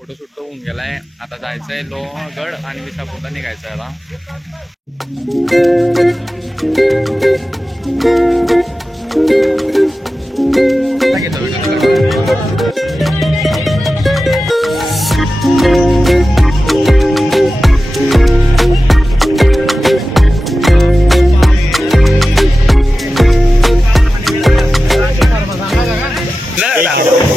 Photoshoot तो होऊन गेलाय. आता जायचंय लोहगड आणि विसापूरला निघायचंय आता.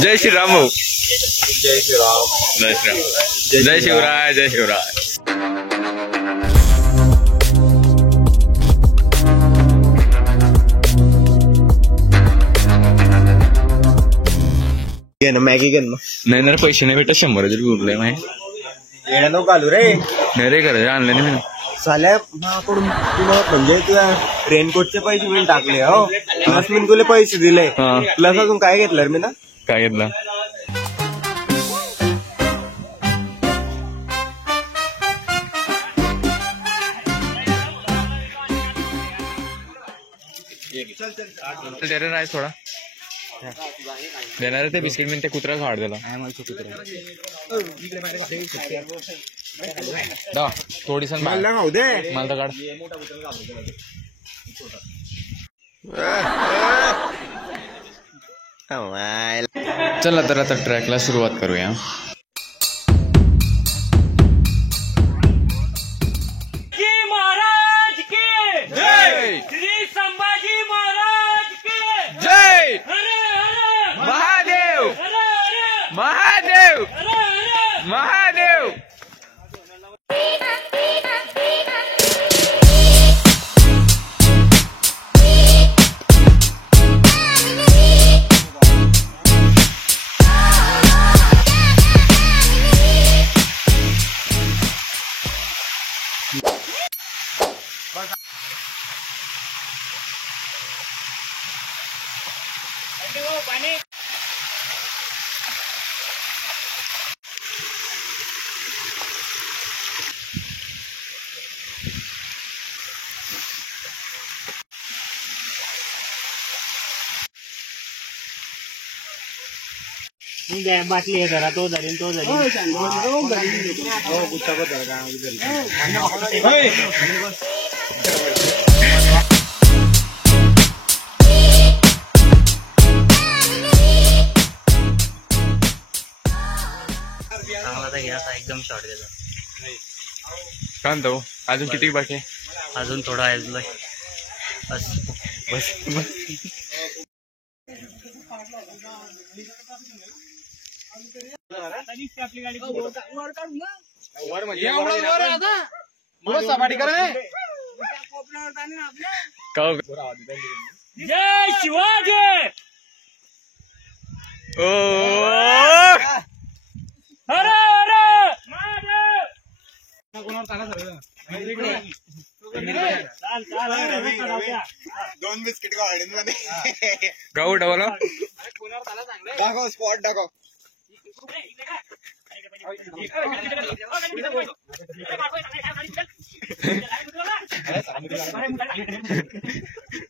जय श्रीराम. जय श्रीराम. जय श्रीराम. जय शिवराय. जय शिवराय. मॅगी घेन मग. नाही ना पैसे नाही भेटत. 100 रुपये उरले माहिती. येणं नको घालू रे. नाही रे करायचं आणलं नाही मी. साल्या महाकडून तुला म्हणजे तुला रेनकोटचे पैसे मी टाकले. हो प्लस मी तुला पैसे दिले. प्लस अजून काय घेतलं रे मी ना. काय घेतलं. राईस थोडा देणार ते बिस्किट मी ते कुत्रा खाड दिला. थोडीस मला खाऊ दे. मला काढ. चला तर आता ट्रॅकला सुरुवात करूया. महादेव. महादेव. महादेव. बाटली आहे जरा. तो धरेन तो धरेन. चांगला तर घ्या. एकदम शॉर्ट गेला. काय म्हणतो अजून किती बाकी आहे. अजून थोडा आहे. बस बस जय शिवाजी. अरे अरे दोन बिस्किट गार्डन मध्ये गाऊ डबल दाखव. स्पॉट दाखव.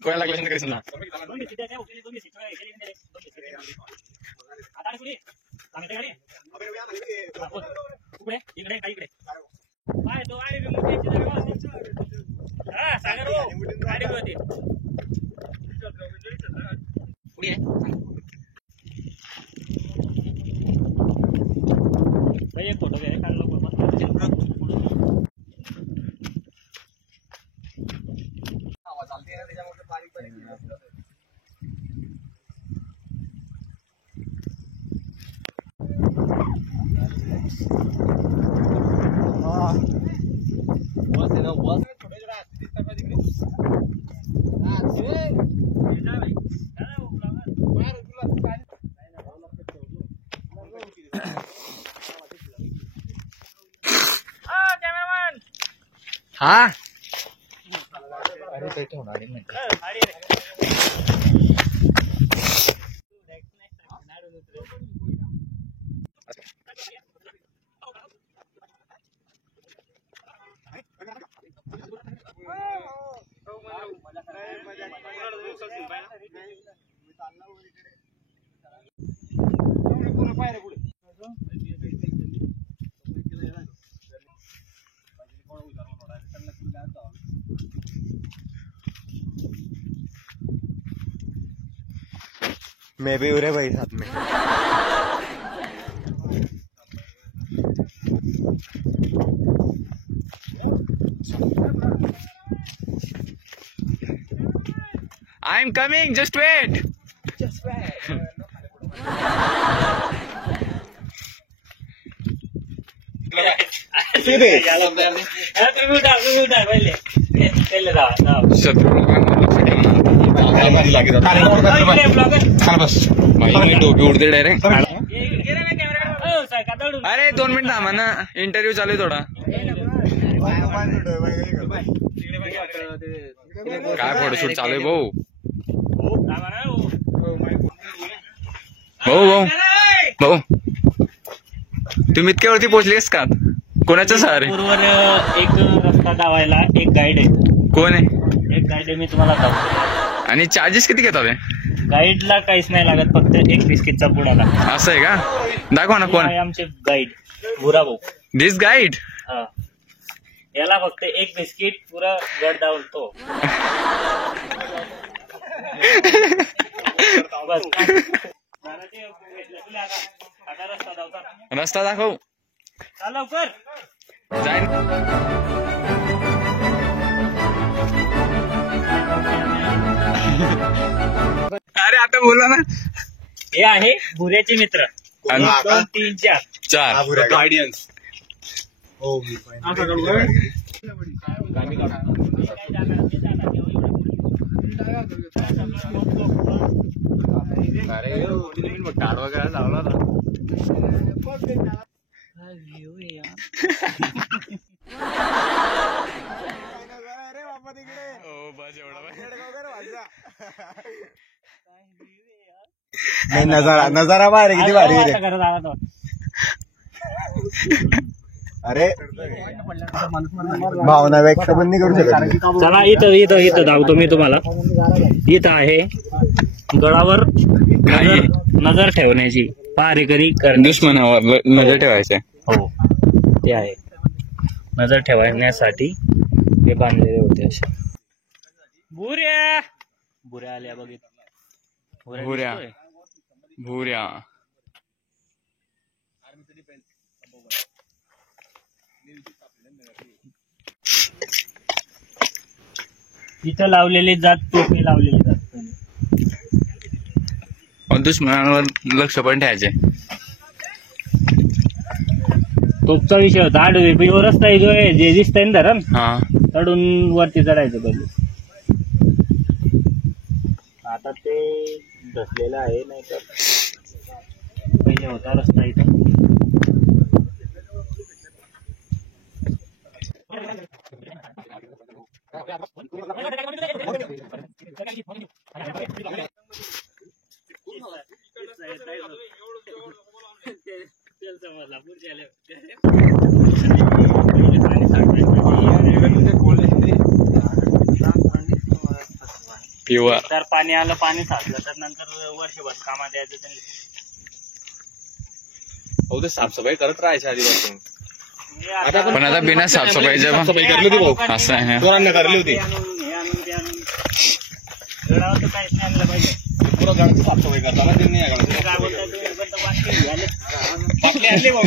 कोणा लागला करेस ना. एक फोटो घे. काढ लवकर. हा अरे ते होणार नाही. मैं भी उरे भाई साथ में। I am coming, just wait. टोपी उडते डायरेक्ट। अरे 2 मिनिट थांबा ना, इंटरव्ह्यू चालू आहे थोडा। काय फोटोशूट चालू आहे भाऊ? भाऊ तुम्ही इतक्या वरती पोहोचलेस का? कोणाचं सर? पूर्वर एक रस्ता दावायला एक गाईड आहे. कोण आहे? एक गाईड आहे, मी तुम्हाला दाखवतो. आणि चार्जेस किती घेतात? गाईडला काहीच नाही लागत, फक्त एक बिस्किटचा पुडा लागतो. असं आहे का? दाखवा ना कोण आहे आमचे गाईड, बुरा भाऊ. दिस गाईड? हा, याला फक्त एक बिस्किट पुरा गड दावतो. रस्ता दाखव. लवकर जाईन. अरे आता बोला ना. हे आहे बुऱ्याचे मित्र. 2, 3, 4 गार्डियन्स. टाळ वगैरे लावला होता. नजारा बाहेर किती भारी रे. अरे भावना व्यक्त पण नाही करू शकत. चला इथं दाखवतो मी तुम्हाला. इथं आहे गडावर नजर ठेवण्याची, पारेकरी करणे. दुश्मनावर नजर ठेवायचे. हो, ते आहे. नजर ठेवण्यासाठी ते बांधलेले होते असे. बुऱ्या आल्या बघितलं. भुऱ्या. तिथं लावलेले जात, टोपी लावलेली जात. दुश्मनावर लक्ष पण ठेवायचे. तोपचा विषय होता. आडवे रस्ता जो आहे, जे दिसतंय ना धरण, हा, चढून वरती चढायचं पहिले. आता ते धसलेलं आहे, नाही तर पहिले होता रस्ता इथं. तर पाणी आलं, पाणी साचलं तर नंतर वर्षभर कामात यायचं त्यांनी. हो, ते साफसफाई करत राहायच्या आधीपासून. पण आता बिना साफसफाईच्या करली होती भाऊ. असं आहे. कोणाने करली होती? गडावर तर काहीच नाही आणलं पाहिजे. पुरं गडाची साफसफाई करताना त्यांनी काय बोलताय तुम्ही? पण तर बाटली आणली भाऊ,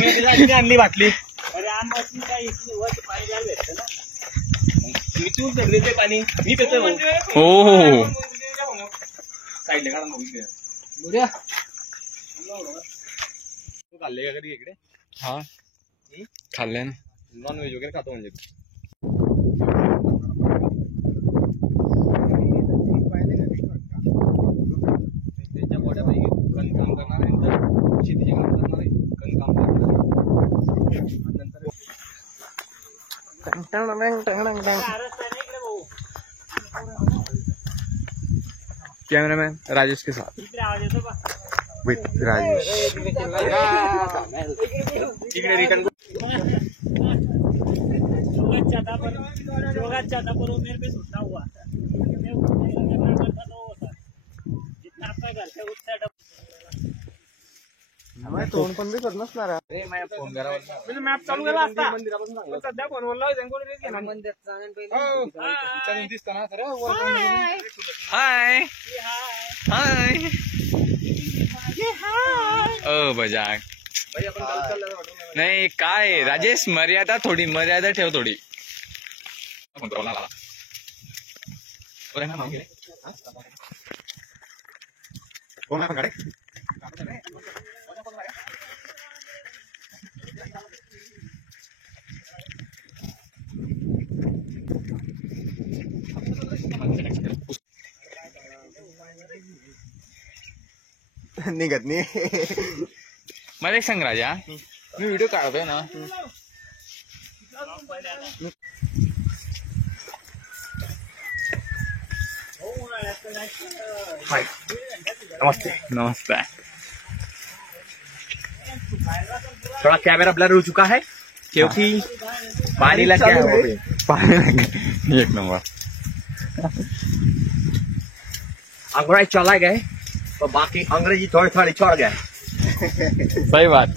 आणली बाटली. अरे आंबाची काही वर पाणी द्यायला भेटतं ना. मी तू सगळे ते पाणी मी देतोय भाऊ. हो, साईडला काढा भाऊ. बुऱ्या तू खाल्ले का कधी इकडे? हा, खाल्ले ना. नॉनव्हेज वगैरे खातो म्हणजे? त्यांच्या पोटापैकी काम करणार आहे, शेतीचे काम करणार आहे, काम करणार कैमरामैन राजेश के साथ. विथ राजेश. इकडे रिटर्न चाहता पर वो मेरे पे सुनता हुआ जितना आपका घर से उतना तोंड पण करत नसणार. फोन करावा. मॅप चालू केला असता. सध्या फोन बोलला हाय हाय. ओ बजाक नाही काय राजेश, मर्यादा ठेव थोडी. निघत नाही. मला एक सांग राजा, मी व्हिडिओ काढतोय ना. नमस्ते. नमस्ते. थोड़ा कैमरा ब्लर हो चुका है क्योंकि पानी लग गया है. एक नंबर. अंग्रेज चला गए तो बाकी अंग्रेजी थोड़ी थोड़ी छोड़ गए. सही बात.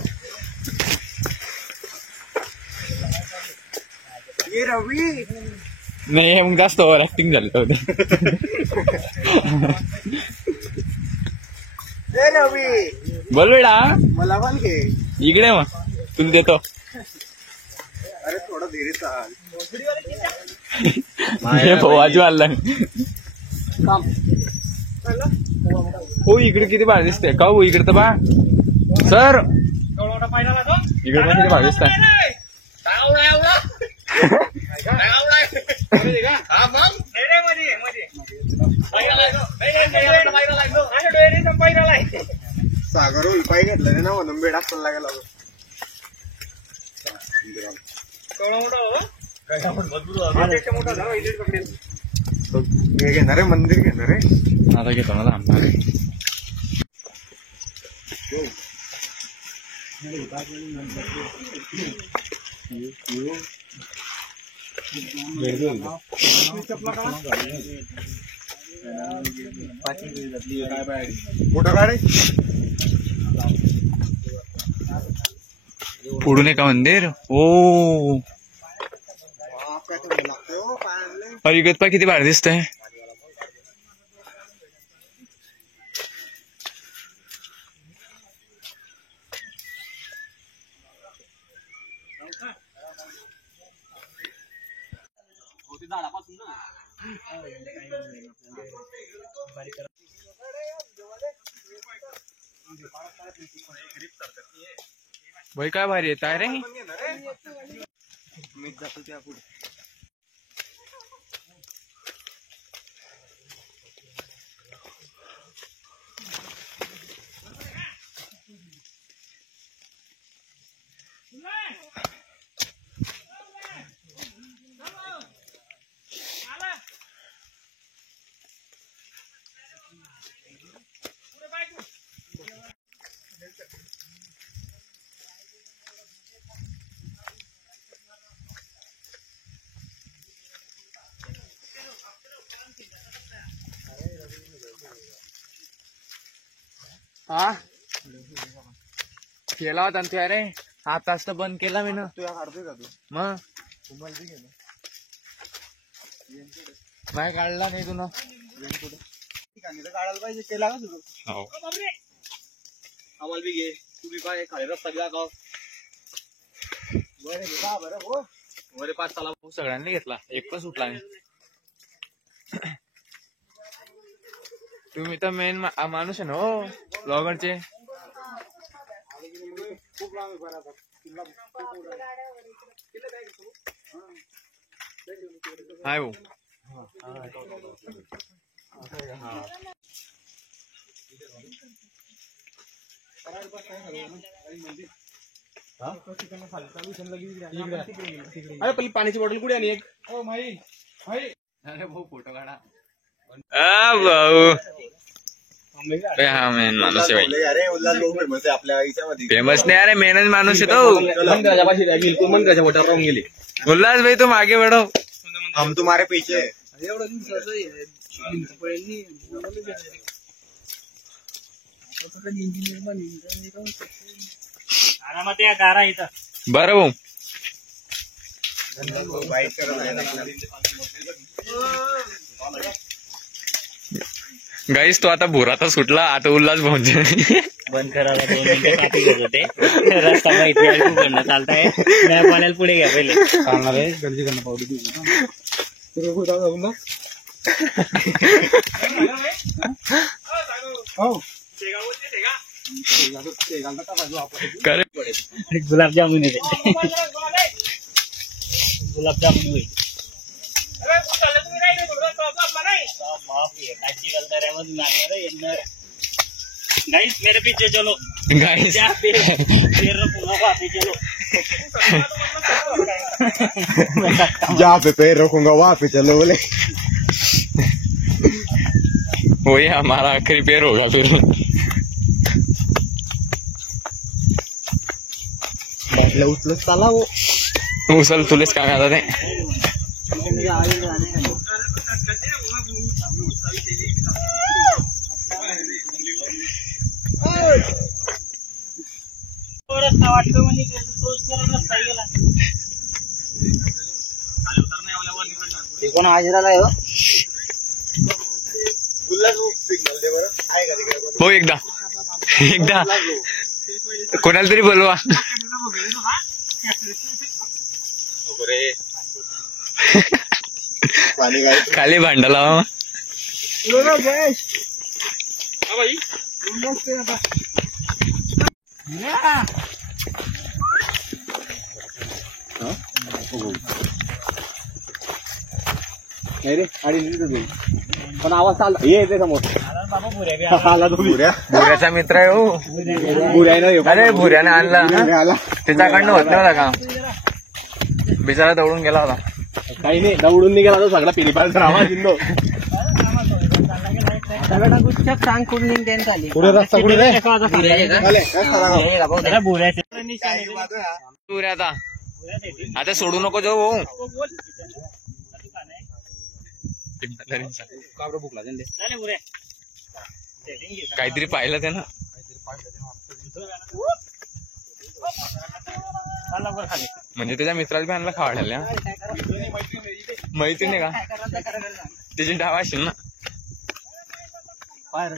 ये रवि नाही मग जास्त ओव्हर ऍक्टिंग झाली होते. ये रवि बोल बेटा, मला पण घे. इकडे मग तुला देतो. अरे थोडं धीरे चाल. वाजू आला. हो इकडे किती भारी दिसते का हो. इकडे तर बा सर, इकडे पण किती भारी दिसत. सागर पाय घेतलं रे ना म्हणून बेडा चालला गेला. हे घेणार आहे, मंदिर घेणार आहे. आता घेतो ना थांबणार. मोठं गाडी पुढून आहे का मंदिर. ओ इकडे पा किती भारी दिसतंय. भाई काय भारी येत आहे रे. मी जातो त्या पुढे. हा केला होता ना तू. अरे आताच तर बंद केला मी ना. तुला काढतोय का तू? मग तुम्हाला बी घे ना. नाही काढला नाही तुला. ठिकाणी तर काढायला पाहिजे. केला का तुझं? आम्हाला बी घे. तू बी पाय खाली रस्ता बी दाखव. बरं घे का बरं हो. वरे 5 साला सगळ्यांनी घेतला, एक पण सुटला नाही. तुम्ही तर मेन माणूस आहे ना हो ब्लॉगरचे. हाय भाऊ. अरे पहिली पाण्याची बॉटल कुठे आणि एक. अरे भाऊ फोटो काढा. भाऊ हा मेन माणूस आहे भाई. अरे उल्हास भाऊ फेमस आहे आपल्या याच्यामध्ये. फेमस नाही, अरे मेन माणूस आहे तो. मंदिराच्या बोटावर राहून गेले. उल्हास भाई तुम आगे बढ़ो. हम तुम्हारे पीछे. आरामात या गारा इथं. बरं भाऊ. गाईस तो आता भोराता सुटला. आता उल्हास भाऊंचे बंद करायला 2 मिनिटं कापी घेत होते. रस्ता माहिती आहे कुकडनं चालताय मॅप वाल्याला पुढे घ्या पहिले. चालणार आहे गरजी करणं पावडी गुलाबजामुन येते. गुलाबजामुन होईल. गाइस मेरे पीछे चलो. गाइस पैर रखूंगा वहाँ पे चलो. जहाँ पे पैर रखूंगा वहाँ पे चलो बोले. वही हमारा आखिरी पैर होगा फिर. उचलत चाला वो. उचल तुलेच काम आता ते. रस्ता वाटतो म्हणजे तोच रस्ता गेला. ते कोण हाजिराला आहे हो. सिग्नल दे बरं. आहे का तिकडे? हो एकदा कोणाला तरी बोलवा. पाणी काय खाली भांडा लावा. नाही रे गाडी पण आवाज चालला येते समोर. बाबा पुऱ्या आला तो भुऱ्या. भुऱ्याचा मित्र आहे हो. भुऱ्यानं अरे भुऱ्याने आणला आला त्याच्याकडनं होत नव्हता का. बिचारा दौडून गेला होता. काही नाही दौडून निघाला तो सगळा पिरिपाल आवाज इंदो. सांग कुठून निघते चालेल. पुढे रस्ता कुठे रे? भुऱ्या आता सोडू नको जाऊ भाऊ. काहीतरी पाहिलं ते ना. म्हणजे त्याच्या मित्राला बी आणला खावायला. माहिती नाही का त्याची डाव असेल ना. अरे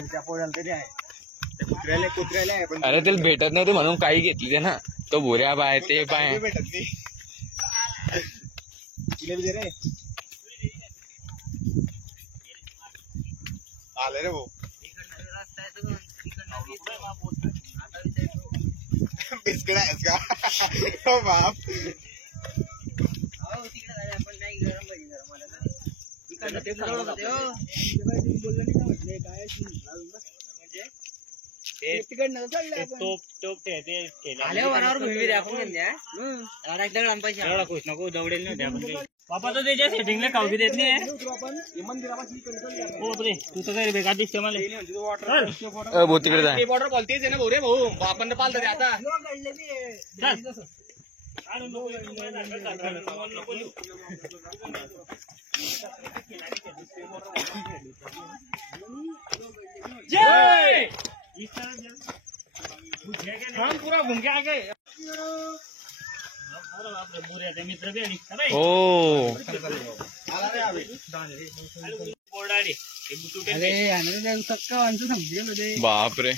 त्याला भेटत नव्हते म्हणून काही घेतली ते ना. तो भुऱ्या पाय ते पाय. आले रे भाऊ. बिस्किट आहेस का? हो बाप. बाबा तो त्याच्या सेटिंगला खाऊ देत नाही. तू तर काही बेकार दिसते मला. भाऊ तिकडे जाय. बॉर्डर कॉलतीच आहे ना भाऊ रे भाऊ. आपण पालत आता. हम पूरा घूम के आ गए. मित्र भी ओ बाप रे.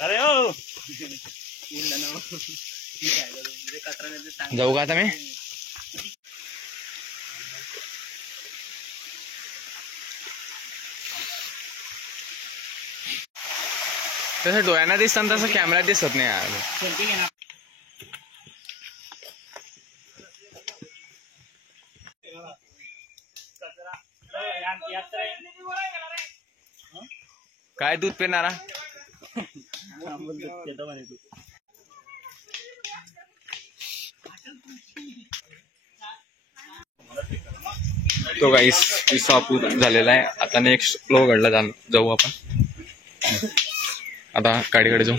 अरे ओ जाऊ का आता मी. तसं डोळ्यांना दिसतं तसं कॅमेऱ्यात दिसत नाही यार. काय दूध पिणारा. तो गाईस विसापूर झालेला आहे. आता नेक्स्ट लोहगडला जाऊ आपण. आता गाडीकडे जाऊ.